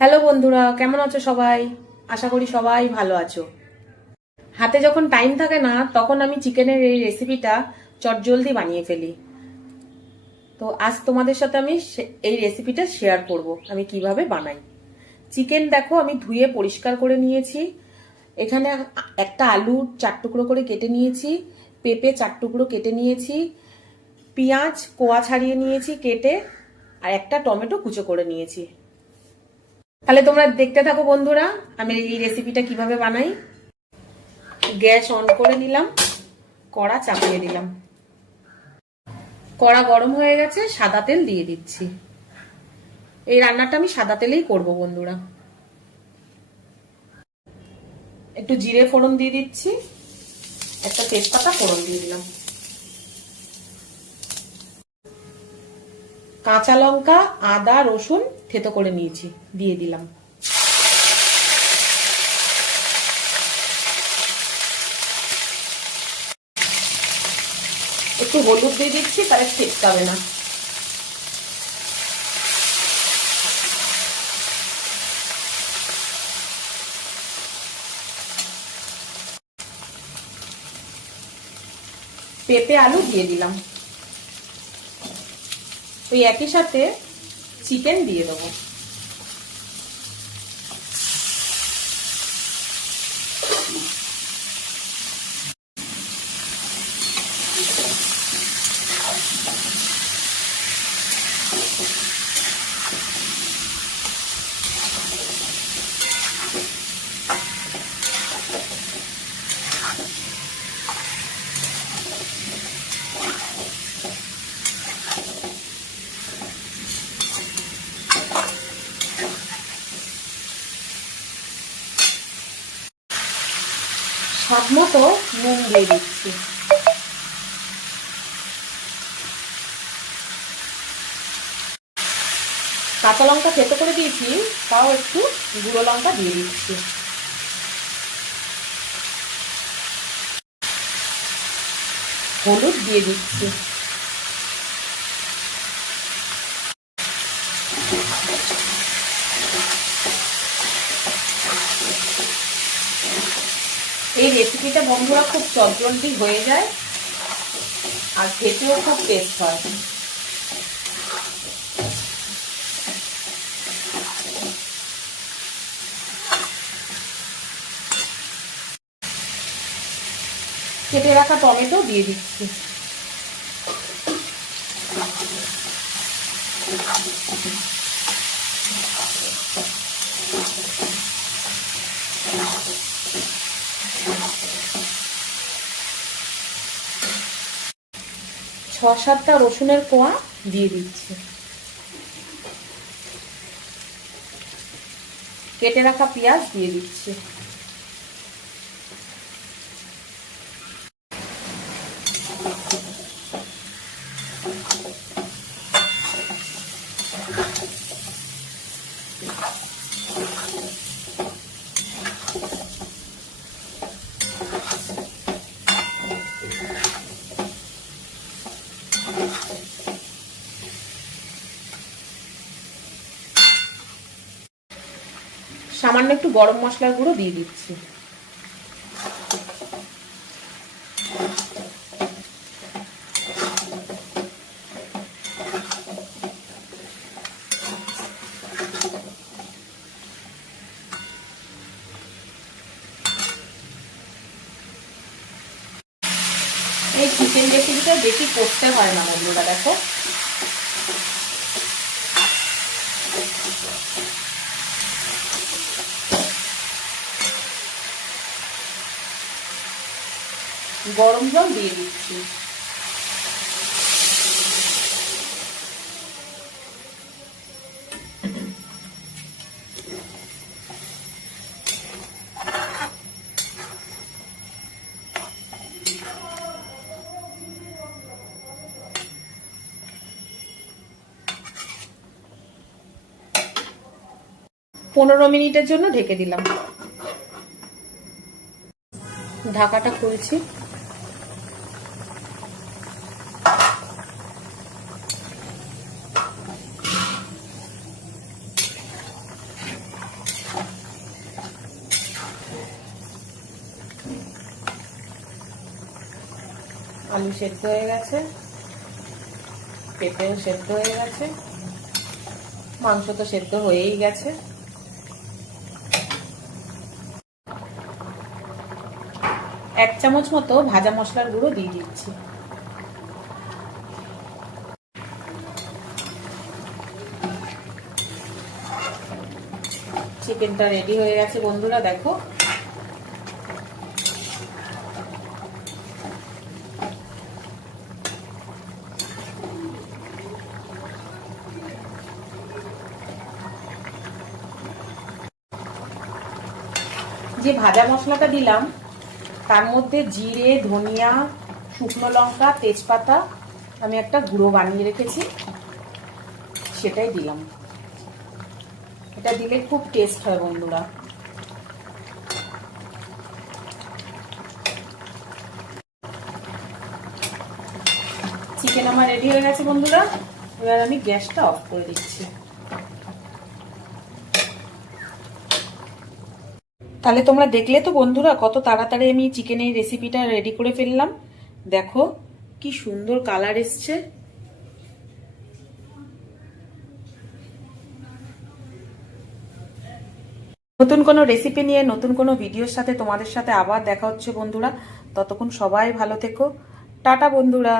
Hello বন্ধুরা, কেমন আছো সবাই? আশা করি সবাই ভালো আছো। হাতে যখন টাইম থাকে না তখন আমি চিকেনের এই রেসিপিটা চটজলদি বানিয়ে ফেলি। তো আজ তোমাদের সাথে আমি এই রেসিপিটা শেয়ার করব আমি কিভাবে বানাই। চিকেন দেখো আমি ধুয়ে পরিষ্কার করে নিয়েছি। এখানে একটা আলু 4 টুকরো করে কেটে নিয়েছি, পেঁপে 4 টুকরো কেটে নিয়েছি, পেঁয়াজ কোয়া ছাড়িয়ে নিয়েছি কেটে, আর একটা টমেটো কুচো করে নিয়েছি। তাহলে তোমরা দেখতে থাকো বন্ধুরা, আমি এই রেসিপিটা কিভাবে বানাই। গ্যাস অন করে নিলাম, কড়া চাপিয়ে দিলাম। কড়া গরম হয়ে গেছে, সাদা তেল দিয়ে দিচ্ছি। এই রান্নাটা আমি সাদা তেলেই করব বন্ধুরা। একটু জিরে ফোড়ন দিয়ে দিচ্ছি, একটা তেজপাতা ফোড়ন দিয়ে দিলাম, কাঁচা লঙ্কা আদা রসুন থেতো করে নিয়েছি দিয়ে দিলাম। একটু হলুদ দিয়ে দিচ্ছি, তাহলে ছিটকাবে না। পেঁপে আলু দিয়ে দিলাম। ওই একই সাথে চিকেন দিয়ে দেবো। স্বাদ মতো নুন দিয়ে দিচ্ছি। কাঁচা লঙ্কা থেতো করে দিয়েছি, তাও একটু গুঁড়ো লঙ্কা দিয়ে দিচ্ছি। হলুদ দিয়ে দিচ্ছি। এই রেসিপিটা বন্ধুরা খুব চটজলদি হয়ে যায় আর খেতেও খুব টেস্ট হয়। কেটে রাখা টমেটো দিয়ে দিচ্ছি। ছ সাতটা রসুনের কোয়া দিয়ে দিচ্ছি। কেটে রাখা পেঁয়াজ দিয়ে দিচ্ছি। সামান্য একটু গরম মশলার গুঁড়ো দিয়ে দিচ্ছি। এই চিকেন রেসিপিটা বেশি করতে হয় না বন্ধুরা, দেখো গরম জল দিয়ে দিচ্ছি। পনেরো মিনিটের জন্য ঢেকে দিলাম। ঢাকাটা খুলছি। আলু সেদ্ধ হয়ে গেছে, পেঁপেও সেদ্ধ হয়ে গেছে, মাংস তো সেদ্ধ হয়েই গেছে। এক চামচ মতো ভাজা মশলার গুঁড়ো দিয়ে দিচ্ছি। চিকেনটা রেডি হয়ে গেছে বন্ধুরা, দেখো। যে ভাজা মশলাটা দিলাম তার মধ্যে জিরে, ধনিয়া, শুকনো লঙ্কা, তেজপাতা আমি একটা গুঁড়ো বানিয়ে রেখেছি, সেটাই দিলাম। এটা দিলে খুব টেস্ট হয় বন্ধুরা। চিকেন আমার রেডি হয়ে গেছে বন্ধুরা, এবার আমি গ্যাসটা অফ করে দিচ্ছি। তাহলে তোমরা দেখলে তো বন্ধুরা কত তাড়াতাড়ি আমি চিকেনের রেসিপিটা রেডি করে ফেললাম। দেখো কি সুন্দর কালার এসছে। নতুন কোনো রেসিপি নিয়ে নতুন কোনো ভিডিওর সাথে তোমাদের সাথে আবার দেখা হচ্ছে বন্ধুরা। ততক্ষণ সবাই ভালো থেকো। টাটা বন্ধুরা।